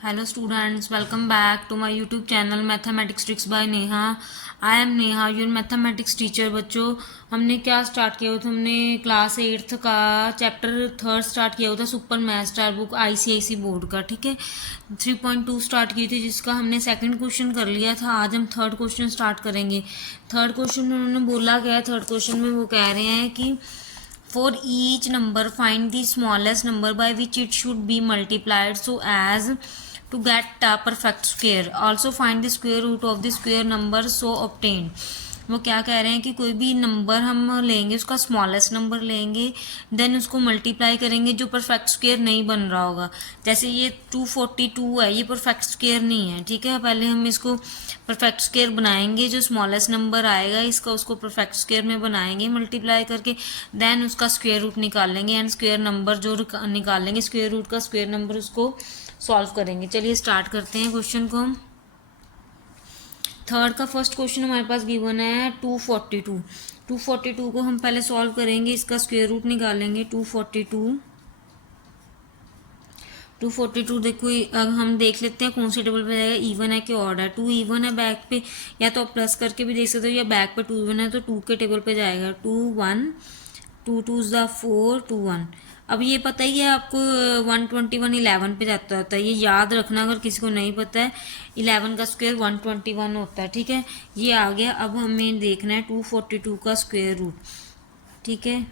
Hello students, welcome back to my YouTube channel Mathematics Tricks by Neha. I am Neha, your mathematics teacher. बच्चों हमने क्या start किया हुआ था? हमने क्लास 8th का चैप्टर 3rd स्टार्ट किया हुआ था, super math star book ICIC board का. ठीक है, 3.2 स्टार्ट की थी जिसका हमने सेकंड क्वेश्चन कर लिया था. आज हम थर्ड क्वेश्चन स्टार्ट करेंगे. थर्ड क्वेश्चन में उन्होंने बोला क्या है? थर्ड क्वेश्चन में वो कह रहे हैं कि for each number find the smallest number by which it should be multiplied so as to get a perfect square. Also find the square root of the square number so obtained. वो क्या कह रहे हैं कि कोई भी number हम लेंगे, उसका स्मॉलेस्ट नंबर लेंगे, देन उसको मल्टीप्लाई करेंगे जो परफेक्ट स्क्वायर नहीं बन रहा होगा. जैसे ये 242 है, ये परफेक्ट स्क्वायर नहीं है. ठीक है, पहले हम इसको परफेक्ट स्क्वायर बनाएंगे, जो स्मॉलेस्ट नंबर आएगा इसका उसको परफेक्ट स्क्वायर में बनाएंगे मल्टीप्लाई करके, देन उसका स्क्वायर रूट निकाल लेंगे एंड स्क्वायर नंबर जो निकालेंगे स्क्वायर रूट का स्क्वायर नंबर उसको सॉल्व करेंगे. चलिए स्टार्ट करते हैं क्वेश्चन को हम. थर्ड का फर्स्ट क्वेश्चन हमारे पास गिवन है 242. 242 को हम पहले सॉल्व करेंगे, इसका स्क्वायर रूट निकालेंगे. 242 देखो, अब हम देख लेते हैं कौन सी टेबल पे जाएगा, इवन है कि ऑड है. 2 इवन है बैक पे, या तो आप प्लस करके भी देख सकते हो, या बैक पे 2 इवन है तो 2 के टेबल पे जाएगा. 2 1 2 2 4 2 1. अब ये पता ही है आपको 121 11 पे जाता होता है, ये याद रखना अगर किसी को नहीं पता है. 11 का स्क्वायर 121 होता है. ठीक है, ये आ गया. अब हमें देखना है 242 का स्क्वायर रूट. ठीक है,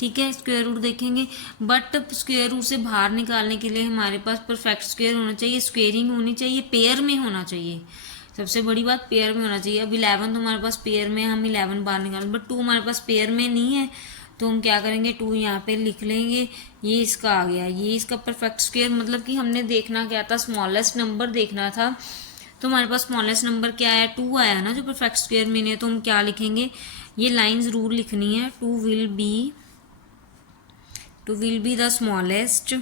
ठीक है, स्क्वायर रूट देखेंगे, बट स्क्वायर रूट से बाहर निकालने के लिए हमारे पास परफेक्ट स्क्वायर होना चाहिए, स्क्वेयरिंग होनी चाहिए, पेयर में होना चाहिए. सबसे बड़ी बात पेयर में होना चाहिए. अब 11 तो हमारे पास पेयर में, हम 11 बाहर निकालें, बट 2 हमारे पास पेयर में नहीं है, तो हम क्या करेंगे, 2 यहाँ पे लिख लेंगे. ये इसका आ गया, ये इसका परफेक्ट स्क्वायर. मतलब कि हमने देखना क्या था, स्मॉलेस्ट नंबर देखना था. तो हमारे पास स्मॉलेस्ट नंबर क्या आया, 2 आया ना, जो परफेक्ट स्क्वायर में नहीं है. तो हम क्या लिखेंगे, ये लाइन्स रूल लिखनी है. 2 will be the smallest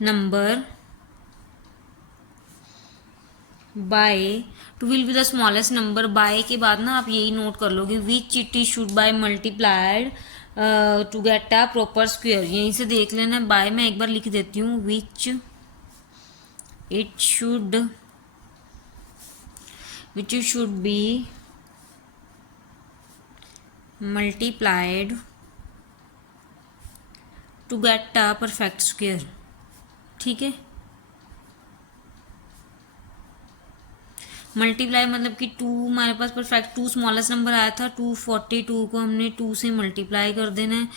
number by 2 will be the smallest number by के बाद ना आप यही नोट कर लोगे, which it should by multiplied to get a proper square. यहीं से देख लेना. by मैं एक बार लिख देती हूँ, which it should be multiplied to get a perfect square. ठीक है, मल्टीप्लाई मतलब कि 2 हमारे पास परफेक्ट, 2 स्मॉलेस्ट नंबर आया था. 242 को हमने 2 से मल्टीप्लाई कर देना है.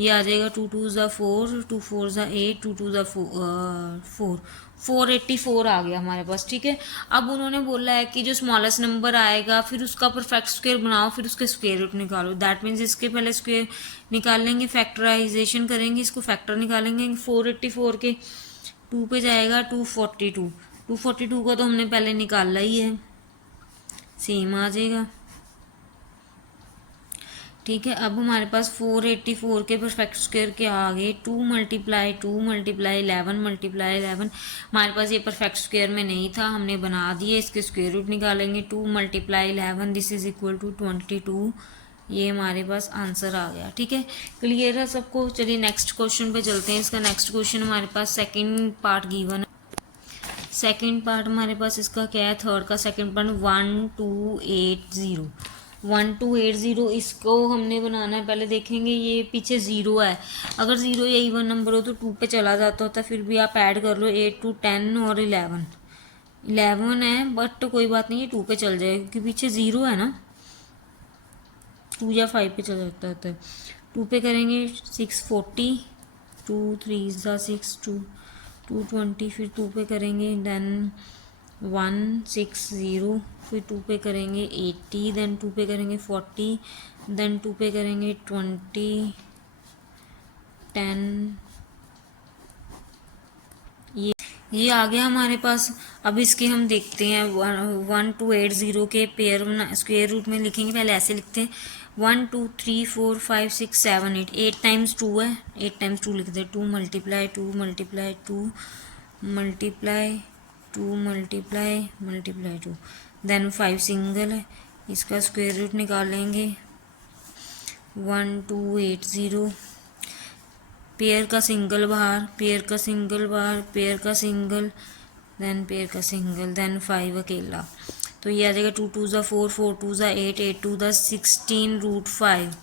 ये आ जाएगा 2 2 ज़ा 4, 2 4 ज़ा 8, 2 2 ज़ा 4, 484 आ गया हमारे पास. ठीक है, अब उन्होंने बोला है कि जो स्मॉलेस्ट नंबर आएगा फिर उसका परफेक्ट स्क्वायर बनाओ, फिर उसके स्क्वायर रूट निकालो. दैट मीन्स इसके पहले स्क्वायर निकाल लेंगे, फैक्टराइजेशन करेंगे, इसको फैक्टर निकालेंगे. 484 के 2 पे जाएगा 242. 242 का तो हमने पहले निकाला ही है, सेम आ जाएगा. ठीक है, अब हमारे पास 484 के परफेक्ट स्क्वायर के आ गए 2 मल्टीप्लाई 11 मल्टीप्लाई 11. हमारे पास ये परफेक्ट स्क्वायर में नहीं था, हमने बना दिए. इसके स्क्वायर रूट निकालेंगे. 2 multiply 11 this is equal to 22. ये हमारे पास आंसर आ गया. ठीक है, क्लियर है सबको. चलिए नेक्स्ट क्वेश्चन पे चलते हैं. इसका नेक्स्ट क्वेश्चन हमारे पास सेकेंड पार्ट गिवन है. सेकेंड पार्ट हमारे पास इसका क्या है, थर्ड का सेकेंड पार्ट 1280. 1280 इसको हमने बनाना है. पहले देखेंगे ये पीछे ज़ीरो है, अगर ज़ीरो या इवन नंबर हो तो 2 पे चला जाता होता. फिर भी आप ऐड कर लो 8 2 10 और 11 है, बट तो कोई बात नहीं, ये 2 पे चल जाएगा क्योंकि पीछे ज़ीरो है ना. 2 या 5 पे चल जाता है. 2 पे करेंगे 640, 2 3 ज़ा 6, 220. फिर 2 पे करेंगे देन 160. फिर 2 पे करेंगे 80, देन 2 पे करेंगे 40, देन 2 पे करेंगे 20 10. ये आ गया हमारे पास. अब इसके हम देखते हैं 1280 के पेयर स्क्वायर रूट में लिखेंगे. पहले ऐसे लिखते हैं 1 2 3 4 5 6 7 8. 8 टाइम्स 2 है, 8 टाइम्स 2 लिखते हैं. 2 multiply 2 multiply 2 multiply 2 multiply multiply 2, then 5 single है, इसका स्क्वायर रूट निकालेंगे. 1280 1280 1280 1280 1280 1280 1280 1280 1280 1280 1280 1280 1280 1280 1280 1280 1280 1280 1280 1280 1280 1280 1280 1280 1280 1280 1280 1280 1280 1280 1280 1280 1280 1 2 8 0, 1 2 8 0 पेयर का सिंगल बाहर, पेयर का सिंगल बाहर, पेयर का सिंगल, देन पेयर का सिंगल, देन 5 अकेला। तो ये आ जाएगा 2 2 ज़ा 4, 4 2 ज़ा 8, 8 2 ज़ा 16 रूट 5।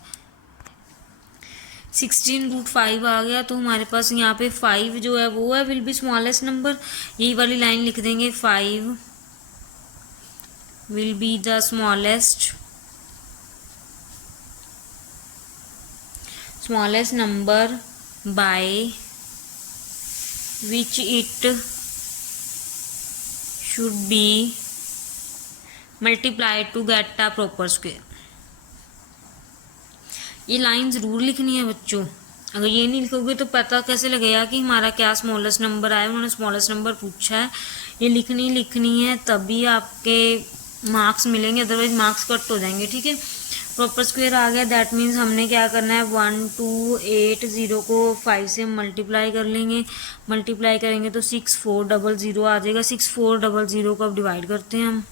16 रूट 5 आ गया। तो हमारे पास यहाँ पे 5 जो है वो है विल बी स्मॉलेस्ट नंबर। यही वाली लाइन लिख देंगे, 5 will be the smallest number by which it should be multiplied to get a proper square। ये लाइन ज़रूर लिखनी है बच्चों। अगर ये नहीं लिखोगे तो पता कैसे लगेगा कि हमारा क्या स्मॉलेस्ट नंबर आया। उन्होंने स्मॉलेस्ट नंबर पूछा है, ये लिखनी है, तभी आपके मार्क्स मिलेंगे, अदरवाइज मार्क्स कट हो जाएंगे। ठीक है, प्रॉपर स्क्वायर आ गया। दैट मीन्स हमने क्या करना है, 1280 को 5 से मल्टीप्लाई कर लेंगे। मल्टीप्लाई करेंगे तो 6400 आ जाएगा। 6400 को अब डिवाइड करते हैं हम।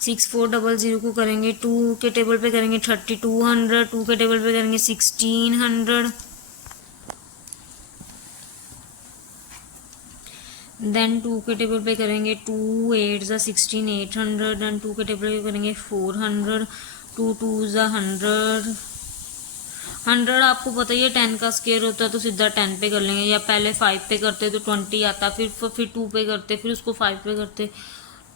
6400 को करेंगे 2 के टेबल पे करेंगे 3200, 2 के टेबल पे करेंगे 1600, देन 2 के टेबल पे करेंगे 2 8 ज़ा 16 800, देन 2 के टेबल पे करेंगे 400, 2 2 ज़ा 100। 100 आपको पता ही है 10 का स्क्वायर होता है, तो सीधा 10 पे कर लेंगे, या पहले 5 पे करते तो 20 आता, फिर 2 पे करते, फिर उसको 5 पे करते,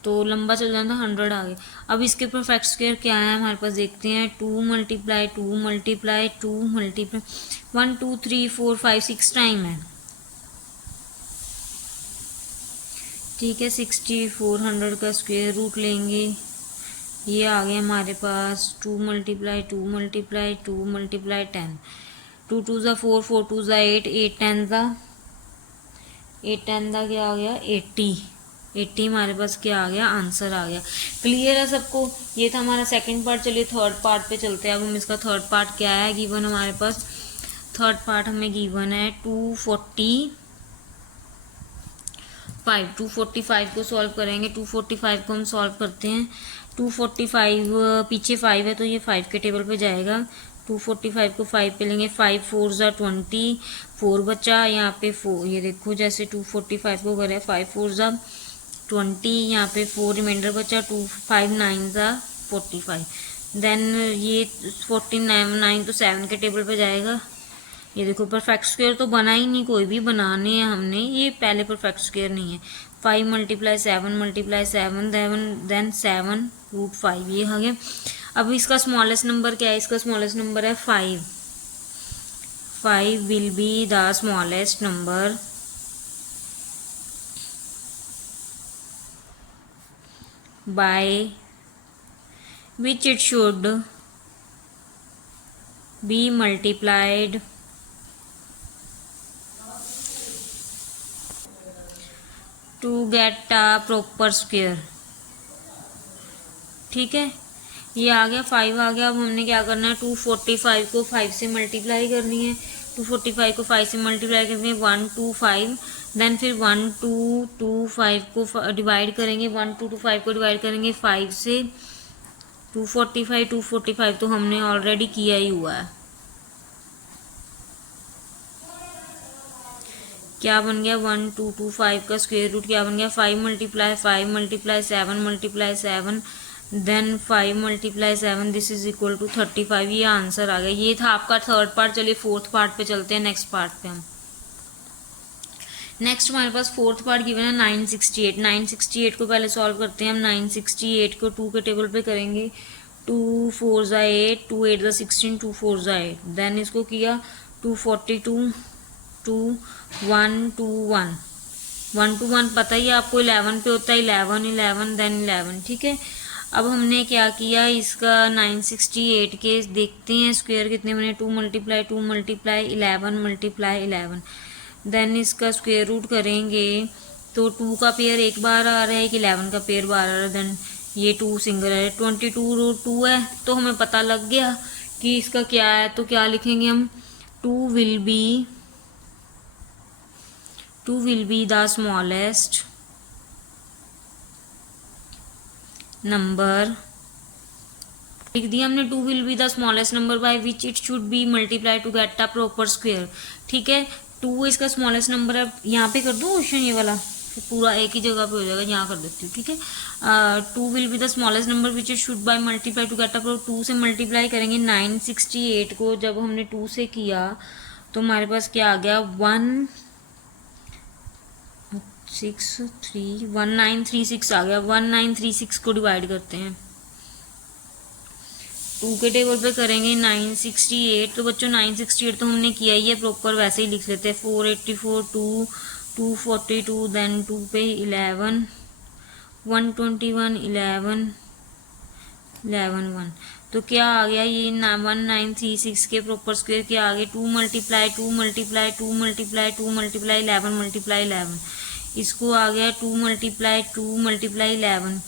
तो लंबा चल जाता, 100 आ गया। अब इसके परफेक्ट स्क्वायर क्या है हमारे पास, देखते हैं। 2 मल्टीप्लाई 2 मल्टीप्लाई 2 मल्टीप्लाई 1 2 3 4 5 6 टाइम है। ठीक है, 6400 का स्क्वायर रूट लेंगे। ये आ गया हमारे पास 2 मल्टीप्लाई 2 मल्टीप्लाई 2 मल्टीप्लाई 10। 2 2 ज़ा 4, 4 2 ज़ा 8, 8 10 ज़ा 8 10 ज़ा क्या आ गया 80। 80 हमारे पास क्या आ गया, आंसर आ गया। क्लियर है सबको। ये था हमारा सेकंड पार्ट। चलिए थर्ड पार्ट पे चलते हैं। अब हम इसका थर्ड पार्ट क्या है गिवन हमारे पास। थर्ड पार्ट हमें गिवन है 245। 245 को सॉल्व करेंगे। 245 को हम सॉल्व करते हैं। 245 पीछे 5 है तो ये 5 के टेबल पे जाएगा। 245 को 5 पे लेंगे। 5 4 ज़ा 20, 4 बचा यहाँ पे 4। ये देखो जैसे 245 को करें 5 4 ज़ा 20, यहाँ पे 4 रिमाइंडर बचा। 2 5 9 ज़ा 45, देन ये 49 9 तो 7 के टेबल पे जाएगा। ये देखो परफेक्ट स्क्वायर तो बना ही नहीं, कोई भी बनाने हैं हमने, ये पहले परफेक्ट स्क्वायर नहीं है। 5 मल्टीप्लाई 7 मल्टीप्लाई 7 देन 7 रूट 5, ये आ गया। अब इसका स्मॉलेस्ट नंबर क्या है, इसका स्मॉलेस्ट नंबर है 5। 5 will be the smallest number by which it should be multiplied to get a proper square। ठीक है, ये आ गया 5 आ गया। अब हमने क्या करना है, 245 को 5 से मल्टीप्लाई करनी है। 245 को 5 से मल्टीप्लाई करनी है 1 2 5, देन फिर 1 2 2 5 को डिवाइड करेंगे। 1 2 2 5 को डिवाइड करेंगे 5 से। 245 तो हमने ऑलरेडी किया ही हुआ है। क्या बन गया, 1 2 2 5 का स्क्वायर रूट क्या बन गया, 5 multiply 5 multiply 7 multiply 7 then 5 multiply 7, this is equal to 35। ये आंसर आ गया। ये था आपका थर्ड पार्ट। चलिए फोर्थ पार्ट पे चलते हैं, नेक्स्ट पार्ट पे हम। नेक्स्ट हमारे पास फोर्थ पार्ट गिवन है 968। 968 को पहले सॉल्व करते हैं हम। 968 को 2 के टेबल पे करेंगे। 2 4 ज़ा 8, 2 8 ज़ा 16, 2 4 ज़ा 8, देन इसको किया 242 2 1 2 1 1 2 1 पता ही है आपको 11 पे होता है। 11 11 देन 11। ठीक है, अब हमने क्या किया, इसका 968 के देखते हैं स्क्वायर कितने बने। 2 मल्टीप्लाई 2 मल्टीप्लाई 11 मल्टीप्लाई 11, देन इसका स्क्वायर रूट करेंगे तो 2 का पेयर एक बार आ रहा है कि 11 का पेयर बार आ रहा है, देन ये 2 सिंगल है। 22 रूट 2 है तो हमें पता लग गया कि इसका क्या है, तो क्या लिखेंगे हम, 2 will be the smallest number लिख दिया हमने 2 will be the smallest number by which it should be multiply to get a proper square. ठीक है, 2 इसका स्मॉलेस्ट नंबर है। यहाँ पे कर दूँ क्वेश्चन ये वाला, फिर पूरा एक ही जगह पे हो जाएगा, यहाँ कर देती हूँ। ठीक है, 2 will be the smallest number which it should by multiply to get a proper. 2 से मल्टीप्लाई करेंगे 968 को, जब हमने 2 से किया तो हमारे पास क्या आ गया 1936 आ गया। 1936 को डिवाइड करते हैं 2 के टेबल पे करेंगे 968। तो बच्चों 968 तो हमने किया ही है प्रॉपर, वैसे ही लिख लेते हैं। 484 2 242 देन 2 पे 11 121 11 11 1। तो क्या आ गया ये 1936 के प्रॉपर स्क्वायर क्या आ गया 2 multiply 2 multiply 2 multiply 2 multiply 11 multiply 11। इसको आ गया 2 मल्टीप्लाई 2 मल्टीप्लाई 11,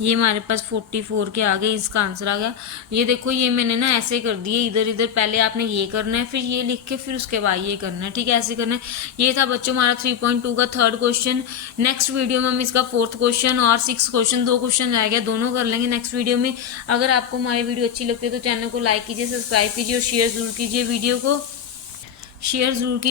ये हमारे पास 44 के आ गए। इसका आंसर आ गया। ये देखो ये मैंने ना ऐसे कर दिए, इधर इधर पहले आपने ये करना है, फिर ये लिख के फिर उसके बाद ये करना है। ठीक है, ऐसे करना है। ये था बच्चों हमारा 3.2 का थर्ड क्वेश्चन। नेक्स्ट वीडियो में हम इसका फोर्थ क्वेश्चन और 6 क्वेश्चन, 2 क्वेश्चन रह गया, दोनों कर लेंगे नेक्स्ट वीडियो में। अगर आपको हमारी वीडियो अच्छी लगती है तो चैनल को लाइक कीजिए, सब्सक्राइब कीजिए और शेयर जरूर कीजिए, वीडियो को शेयर जरूर कीजिए।